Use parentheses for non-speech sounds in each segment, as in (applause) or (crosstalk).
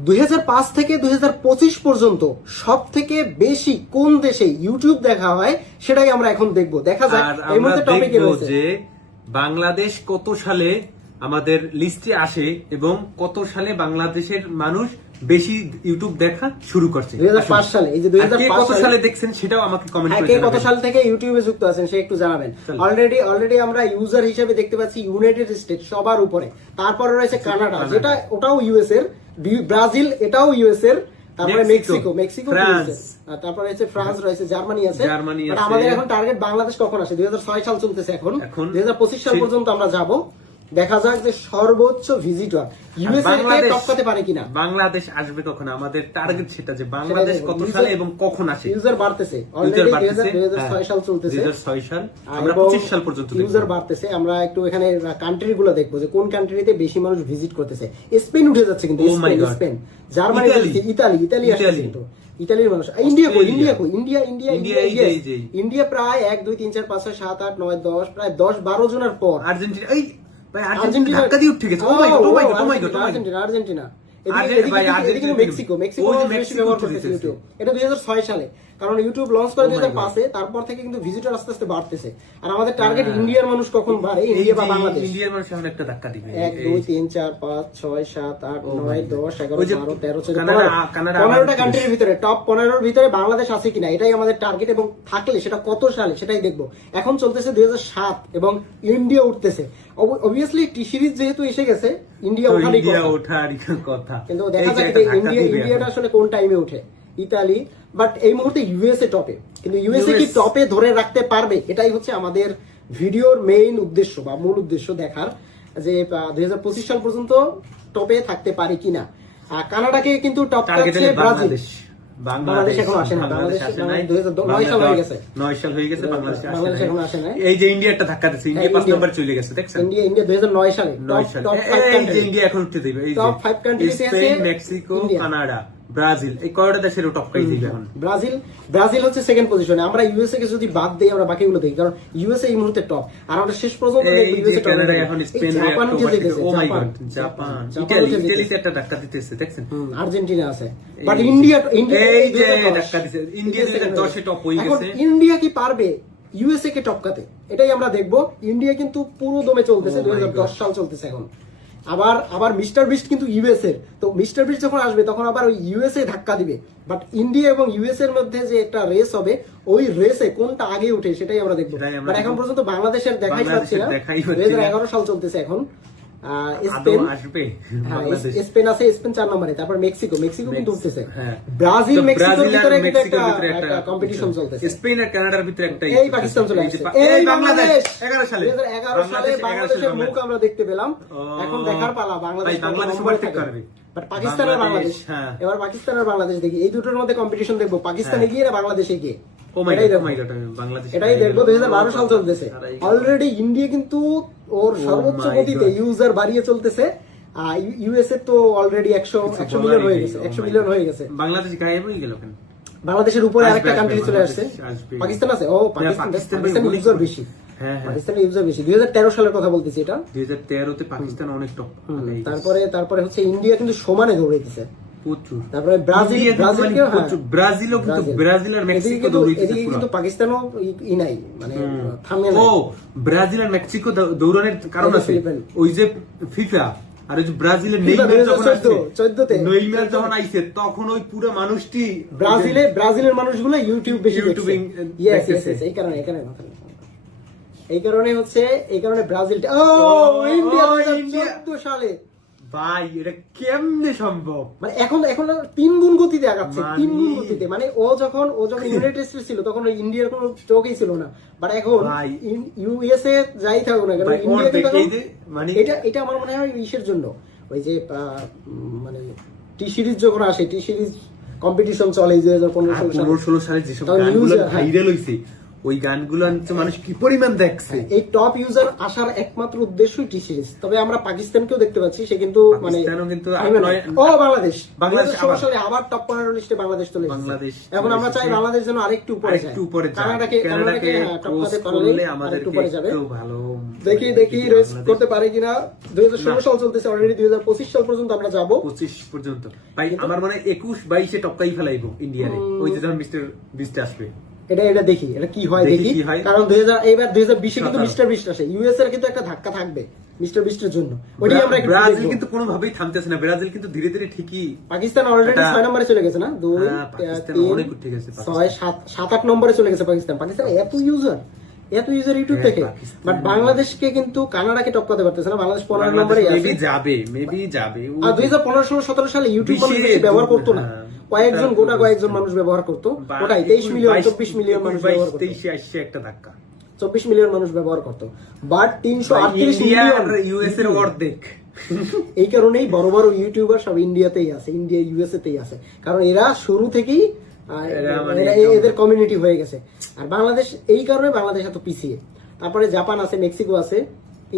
দুই হাজার পাঁচ থেকে দুই হাজার পঁচিশ পর্যন্ত সব থেকে বেশি কোন দেশে ইউটিউব দেখা হয় সেটাই আমরা এখন দেখব। দেখা যায় এর মধ্যে টপিকে রয়েছে। যে বাংলাদেশ কত সালে আমাদের লিস্টে আসে এবং কত সালে বাংলাদেশের মানুষ বেশি ইউটিউব দেখা শুরু করছে। 2005 সালে, এই যে 2005 কত সালে- সালে দেখছেন সেটাও আমাকে কমেন্ট হ্যাঁ, করে কত সাল থেকে ইউটিউবে যুক্ত আছেন সে একটু জানাবেন। অলরেডি অলরেডি আমরা ইউজার হিসেবে দেখতে পাচ্ছি ইউনাইটেড স্টেট সবার উপরে। তারপরে রয়েছে কানাডা কানাডা। যেটা ওটাও ইউএস এর। ব্রাজিল এটাও ইউএস এর তারপরে মেক্সিকো, মেক্সিকো তারপরে হচ্ছে ফ্রান্স রয়েছে জার্মানি আছে। আমাদের এখন টার্গেট বাংলাদেশ কখন আসে? দুই হাজার ছয় সাল চলতেছে এখন। এখন দুই হাজার পঁচিশ সাল পর্যন্ত আমরা যাব। দেখা যাক যে সর্বোচ্চ ভিজিটর ইউএসএ টপকাতে পারে কিনা। বাংলাদেশ আসবে কখন? আমাদের টার্গেট সেটা যে বাংলাদেশ কত সালে এবং কখন আসে? ইউজার বাড়তেছে। অলরেডি হ্যাঁ। সাল চলতেছে। 2006 সাল। আমরা এবং 25 সাল পর্যন্ত ইউজার বাড়তেছে। আমরা একটু এখানে কান্ট্রি গুলো দেখব যে কোন কান্ট্রিতে বেশি মানুষ ভিজিট করতেছে। স্পেন উঠে যাচ্ছে কিন্তু। Spain Spain Germany Italy. Italy আসছে কিন্তু। ইতালির মানুষ। ইন্ডিয়া কই? ইন্ডিয়া কই? ইন্ডিয়া ইন্ডিয়া ইন্ডিয়া প্রায় এক দুই তিন চার পাঁচ ছয় সাত আট নয় দশ প্রায় দশ বারো জনের পর। আর্জেন্টিনা এই ভাই আর্জেন্টিনা ধাক্কা দিয়ে উঠে গেছে। ও my god oh my god oh my god Argentina Argentina. এদিকে- এদিকে- ভাই, এদিকে- আর্জেন্টিনা এদিকে কিন্তু মেক্সিকো মেক্সিকো ব্যবহার উঠে করতেছে দিতেছে। ইউটিউব এটা দুই হাজার ছয় সালে। কারণ ইউটিউব লঞ্চ করে Oh দুই God. পাঁচে তারপর থেকে কিন্তু ভিজিটর আস্তে আস্তে বাড়তেছে। আর আমাদের টার্গেট ইন্ডিয়ার মানুষ কখন বাড়ে? ইন্ডিয়া বা বাংলাদেশ ইন্ডিয়ার মানুষ এখন একটা ধাক্কা দিবে। এক দুই তিন চার পাঁচ ছয় সাত আট Oh নয়. দশ এগারো বারো তেরো চোদ্দ কানাডা- কানাডা পনেরোটা কান্ট্রির ভিতরে টপ পনেরোর ভিতরে বাংলাদেশ আছে কিনা এটাই আমাদের টার্গেট এবং থাকলে সেটা কত সালে সেটাই দেখব। এখন চলতেছে দুই সাত এবং ইন্ডিয়া উঠতেছে। অবভিয়াসলি টি সিরিজ যেহেতু এসে গেছে ইন্ডিয়া ওঠারই কথা। কিন্তু দেখা যাক ইন্ডিয়া ইন্ডিয়াটা। আসলে কোন টাইমে উঠে। ইতালি বাট এই মুহূর্তে ইউএসএ টপে কিন্তু ইউএসএ কি টপে ধরে রাখতে পারবে? এটাই হচ্ছে আমাদের ভিডিওর মেইন উদ্দেশ্য বা মূল উদ্দেশ্য দেখার যে দুই হাজার পঁচিশ সাল পর্যন্ত টপে থাকতে পারে কিনা। কানাডাকে কিন্তু টপ করছে ব্রাজিল। বাংলাদেশ। এখনও আসে না। বাংলাদেশ বাংলাদেশ আসে নাই। 2009 সাল হয়ে গেছে। নয় সাল হয়ে গেছে বাংলাদেশ বাংলাদেশ এখনও আসে নাই। এই যে ইন্ডিয়া একটা ধাক্কা দিচ্ছে ইন্ডিয়া পাঁচ নম্বর চলে গেছে দেখছেন? ইন্ডিয়া ইন্ডিয়া দুই সালে। এই- যে ইন্ডিয়া এখন উঠতে দিবে এই যে Top five countries আছে মেক্সিকো কানাডা। ব্রাজিল এই কয়টা দেশের টপ দিবে এখন? ব্রাজিল ব্রাজিল হচ্ছে সেকেন্ড পজিশনে আমরা ইউএসএ কে যদি বাদ দেই আমরা বাকিগুলো দেখি কারণ ইউএসএ এই মুহূর্তে টপ আর আমরা শেষ পর্যন্ত ইউএসএ কানাডা এখন Spain Japan oh my Japan god Japan Japan Italy ইতালিতে একটা ধাক্কা দিতেছে দেখছেন? আর্জেন্টিনা আছে। বাট ইন্ডিয়া ইন্ডিয়া এই যে 2010 ধাক্কা দিছে, ইন্ডিয়া second 2010 এ top হয়ে এখন গেছে। ইন্ডিয়া কি পারবে? ইউএসএ কে টপকাতে এটাই আমরা দেখব। ইন্ডিয়া কিন্তু পুরো দমে চলতেছে Oh my দুই সাল চলতেছে এখন। আবার আবার মিস্টার বিস্ট কিন্তু ইউএস এর তো মিস্টার বিস্ট যখন আসবে তখন আবার ওই ইউএসএ ধাক্কা দিবে। বাট ইন্ডিয়া এবং ইউএস এর মধ্যে যে একটা রেস হবে ওই রেসে কোনটা আগে উঠে সেটাই আমরা দেখব। বাট এখন পর্যন্ত বাংলাদেশের দেখাই পাচ্ছি না। দুই এগারো সাল চলতেছে এখন। স্পেন আসবে হ্যাঁ, স্পেন আছে স্পেন চার নম্বরে তারপর মেক্সিকো। মেক্সিকো কিন্তু উঠতেছে। হ্যাঁ। ব্রাজিল মেক্সিকোর ভিতরে একটা কম্পিটিশন চলতেছে। স্পেন আর কানাডার ভিতরে একটা এই পাকিস্তান চলে আসছে। এই বাংলাদেশ। 11 সালে। 2011 সালে বাংলাদেশের মুখ আমরা দেখতে পেলাম। এখন দেখার পালা বাংলাদেশ বাংলাদেশ করবে। বাট পাকিস্তান আর বাংলাদেশ হ্যাঁ। এবার পাকিস্তান আর বাংলাদেশ দেখি। এই দুটোর মধ্যে কম্পিটিশন দেখব। পাকিস্তানে গিয়ে না বাংলাদেশ মাই এটাই দেখব। মাই গড বাংলাদেশ এটাই দেখব দুই হাজার বারো সাল চলতেছে। অলরেডি ইন্ডিয়া কিন্তু ওর Oh সর্বোচ্চ গতিতে ইউজার বাড়িয়ে চলতেছে। ইউএসএ তো অলরেডি একশো একশো মিলিয়ন হয়ে গেছে oh একশো মিলিয়ন হয়ে গেছে। বাংলাদেশ গায়েব হয়ে গেল বাংলাদেশের উপরে আরেকটা কান্ট্রি চলে আসছে। পাকিস্তান আছে? ও পাকিস্তান ইউজার বেশি। বেশি। হ্যাঁ, হ্যাঁ। পাকিস্তানের ইউজার বেশি। দুই হাজার তেরো সালের কথা বলতেছি এটা। দুই হাজার তেরোতে পাকিস্তান অনেক টপ তারপরে তারপরে হচ্ছে ইন্ডিয়া কিন্তু সমানে দৌড়াইতেছে। প্রচুর। তারপরে ব্রাজিল মানে প্রচুর। ব্রাজিলও কিন্তু ব্রাজিল। আর মেক্সিকো দৌড়াইতেছে পুরো। কিন্তু পাকিস্তানও ই- নাই মানে থামে ও ব্রাজিল আর মেক্সিকো দৌড়ানোর কারণ আছে। ওই যে ফিফা আর ওই যে ব্রাজিলের নেইমার যখন আসছে 14 তে। নেইমার যখন আইছে তখন ওই পুরো মানুষটি ব্রাজিলে ব্রাজিলের মানুষগুলো ইউটিউব বেশি ইউটিউবিং, ইয়েস ইয়েস এই কারণে এই কারণে এই কারণে। হচ্ছে এই কারণে ব্রাজিল ও ইন্ডিয়া ইন্ডিয়া। 2014 সালে। ভাই এটা কেমনে সম্ভব? মানে এখন এখন তিন গুণ গতিতে আগাচ্ছে মানে- তিন গুণ গতিতে। মানে ও যখন ও যখন (laughs) ইউনাইটেড স্টেটস ছিল তখন ইন্ডিয়ার কোনো চোখই ছিল না। বাট এখন ইউএসএ যাই থাকুক না কেন ইন্ডিয়া মানে- এটা এটা আমার মনে হয় ইসের জন্য। ওই যে মানে টি সিরিজ যখন আসে টি সিরিজ কম্পিটিশন চলে যে পনেরো ষোলো সালে। যেসব গানগুলো হ্যাঁ। ভাইরাল হইছে ওই গানগুলো তো মানুষ কি পরিমাণ দেখছে? এই টপ ইউজার আসার একমাত্র উদ্দেশ্যই টি সিরিজ তবে আমরা পাকিস্তানকেও দেখতে পাচ্ছি সে কিন্তু মানে কিন্তু ও বাংলাদেশ। বাংলাদেশ ষোলো আবার- টপ পনেরো লিস্টে বাংলাদেশ চলে বাংলাদেশ এখন আমরা চাই বাংলাদেশ যেন আরেকটু উপরে যায়। আরেকটু উপরে যায়। কানাডাকে কানাডাকে হ্যাঁ, পারলে করলে আরেকটু উপরে যাবে। একটু ভালো দেখি দেখি রেস করতে পারে কিনা। দুই হাজার ষোলো সাল চলতেছে অলরেডি দুই হাজার পঁচিশ সাল পর্যন্ত আমরা যাব। পঁচিশ পর্যন্ত। ভাই আমার মানে একুশ বাইশে টপকাই ফেলাইবো ইন্ডিয়ারে ওই যে যখন মিস্টার বিস্ট আসবে। এটা এটা দেখি এটা কি হয় দেখি। কারণ দুই হাজার এবার দুই হাজার বিশে কিন্তু মিস্টার বিস্ট আসে ইউএস এর কিন্তু একটা ধাক্কা থাকবে মিস্টার বিস্টের জন্য। ওইটাই আমরা ব্রাজিল কিন্তু কোনোভাবেই থামতেছে না। ব্রাজিল কিন্তু ধীরে ধীরে ঠিকই পাকিস্তান অলরেডি ছয় নম্বরে চলে গেছে না? দুই হ্যাঁ, অনেক ছয় সাত সাত আট নম্বরে চলে গেছে পাকিস্তান। পাকিস্তান এত ইউজার এত ইউজার ইউটিউব থেকে বাট বাংলাদেশকে কিন্তু কানাডাকে টপকাতে পারতেছে না। বাংলাদেশ পনেরো নম্বরে মেবি যাবে মেবি যাবে। আর দুই হাজার পনেরো ষোলো সতেরো সালে ইউটিউব ব্যবহার করতো না। হ্যাঁ। কয়েকজন গোটা কয়েকজন মানুষ ব্যবহার করতো। ওটাই তেইশ মিলিয়ন চব্বিশ মিলিয়ন মানুষ ব্যবহার করতো। তেইশে আসছে একটা ধাক্কা। চব্বিশ মিলিয়ন মানুষ ব্যবহার করতো। বাট তিনশো আটত্রিশ মিলিয়ন ইউএস এর অর্ধেক। এই কারণেই বড় বড় ইউটিউবার সব ইন্ডিয়াতেই আছে ইন্ডিয়া ইউএসএ তেই আছে। কারণ এরা শুরু থেকেই মানে এদের কমিউনিটি হয়ে গেছে। আর বাংলাদেশ এই কারণে বাংলাদেশ এত পিছিয়ে। তারপরে জাপান আছে মেক্সিকো আছে।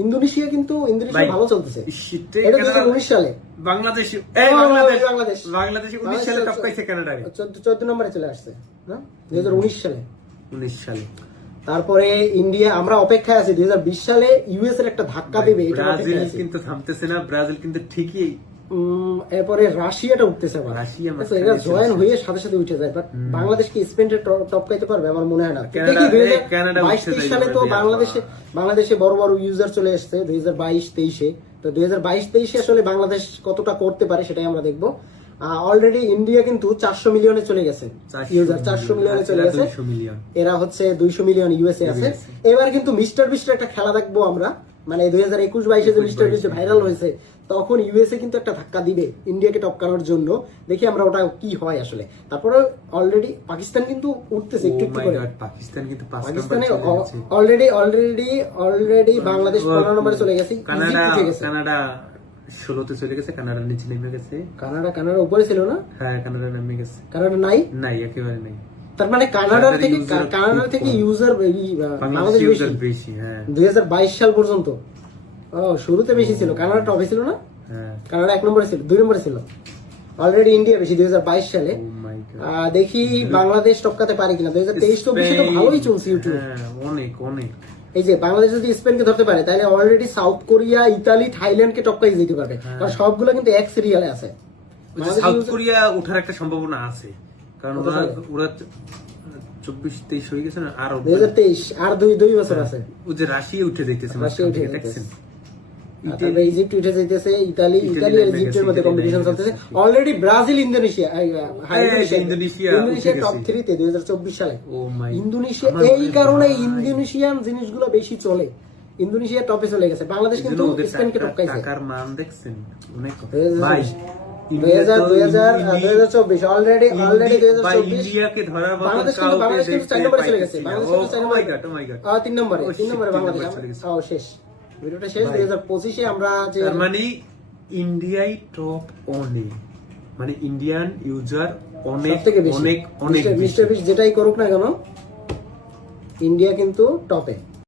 ইন্দোনেশিয়া কিন্তু ইন্দোনেশিয়া ভালো চলতেছে। এটা দুই উনিশ সালে। বাংলাদেশ বাংলাদেশ উনিশ সালে চোদ্দ চোদ্দ নম্বরে চলে আসছে না? দুই হাজার উনিশ সালে। উনিশ সালে। তারপরে ইন্ডিয়া আমরা অপেক্ষায় আছি। দুই হাজার বিশ সালে ইউএস এর একটা ধাক্কা দেবে ব্রাজিল কিন্তু থামতেছে না। ব্রাজিল কিন্তু ঠিকই এরপরে রাশিয়াটা উঠতেছে আবার। রাশিয়া এরা জয়েন হয়ে সাথে সাথে উঠে যায় বাট বাংলাদেশ কি স্পেন্ডে টপকাইতে পারবে আমার মনে হয় না। বাইশ তেইশ সালে তো বাংলাদেশে বাংলাদেশে বড় বড় ইউজার চলে এসছে দুই হাজার বাইশ তেইশে তো দুই হাজার বাইশ তেইশে আসলে বাংলাদেশ কতটা করতে পারে সেটাই আমরা দেখব। অলরেডি ইন্ডিয়া কিন্তু চারশো মিলিয়নে চলে গেছে। ইউজার চারশো মিলিয়নে চলে গেছে। এরা হচ্ছে দুইশো মিলিয়ন ইউএসএ আছে। এবার কিন্তু মিস্টার বিস্টের একটা খেলা দেখব আমরা। মানে দুই হাজার একুশ বাইশে যে 21, মিস্টার বিস্ট ভাইরাল হয়েছে তখন ইউএসএ কিন্তু একটা ধাক্কা দিবে ইন্ডিয়াকে টপকানোর জন্য। দেখি আমরা ওটা কি হয় আসলে। তারপরে অলরেডি পাকিস্তান কিন্তু উঠতেছে একটু Oh একটু করে। পাকিস্তান কিন্তু পাকিস্তানে। অলরেডি অলরেডি অলরেডি বাংলাদেশ পনেরো নম্বরে চলে গেছে কানাডা কানাডা ষোলোতে চলে গেছে কানাডার নিচে নেমে গেছে। কানাডা কানাডা উপরে ছিল না? হ্যাঁ কানাডা নেমে গেছে। কানাডা নাই? নাই একেবারে নাই। তার মানে থেকে কানাডা থেকে ইউজার বেশি হ্যাঁ। দুই সাল পর্যন্ত। ও শুরুতে বেশি ছিল। কানাডা টপে ছিল না? হ্যাঁ। কানাডা এক নম্বরে ছিল দুই নম্বরে ছিল। অলরেডি ইন্ডিয়া বেশি দুই সালে। Oh my God. আহ, দেখি (laughs) বাংলাদেশ টপকাতে পারে কিনা। দুই হাজার তেইশ চব্বিশে তো ভালোই চলছে ইউটিউব হ্যাঁ, অনেক অনেক। এই যে বাংলাদেশ যদি স্পেনকে ধরতে পারে তাহলে অলরেডি সাউথ কোরিয়া ইতালি থাইল্যান্ডকে টপকাই যেতে পারবে। কারণ সবগুলো কিন্তু এক সিরিয়ালে আছে। সাউথ কোরিয়া ওঠার একটা সম্ভাবনা আছে। কারণ ওরা ওরা চব্বিশ তেইশ হয়ে গেছে না? আরও দুই হাজার তেইশ আর দুই দুই বছর আছে। ওই যে রাশিয়া উঠে রাশিয়া উঠে। দেখছেন? তারপরে ইজিপ্ট উঠে যাইতেছে ইতালি ইতালি ইতালি আর ইজিপ্টের মধ্যে কম্পিটিশন চলতেছে। অলরেডি ব্রাজিল ইন্দোনেশিয়া এই, আহ, হ্যাঁ, এই, ইন্দোনেশিয়া ইন্দোনেশিয়া ইন্দোনেশিয়া টপ থ্রিতে দুই হাজার চব্বিশ সালে। ইন্দোনেশিয়া এই কারণে হয়- ইন্দোনেশিয়ান জিনিসগুলো বেশি চলে। ইন্দোনেশিয়া টপে চলে গেছে। বাংলাদেশ কিন্তু স্পেনকে টপকাইছে টাকার মান দেখছেন? অনেক ভাই তিন নম্বরে তিন নম্বরে বাংলাদেশ শেষ। ভিডিওটা শেষ দুই হাজার পঁচিশে আমরা যে মানে ইন্ডিয়াই টপ অনেক মানে ইন্ডিয়ান ইউজার অনেক বেশি। অনেক অনেক মিস্টার- মিস্টার যেটাই করুক না কেন ইন্ডিয়া কিন্তু টপে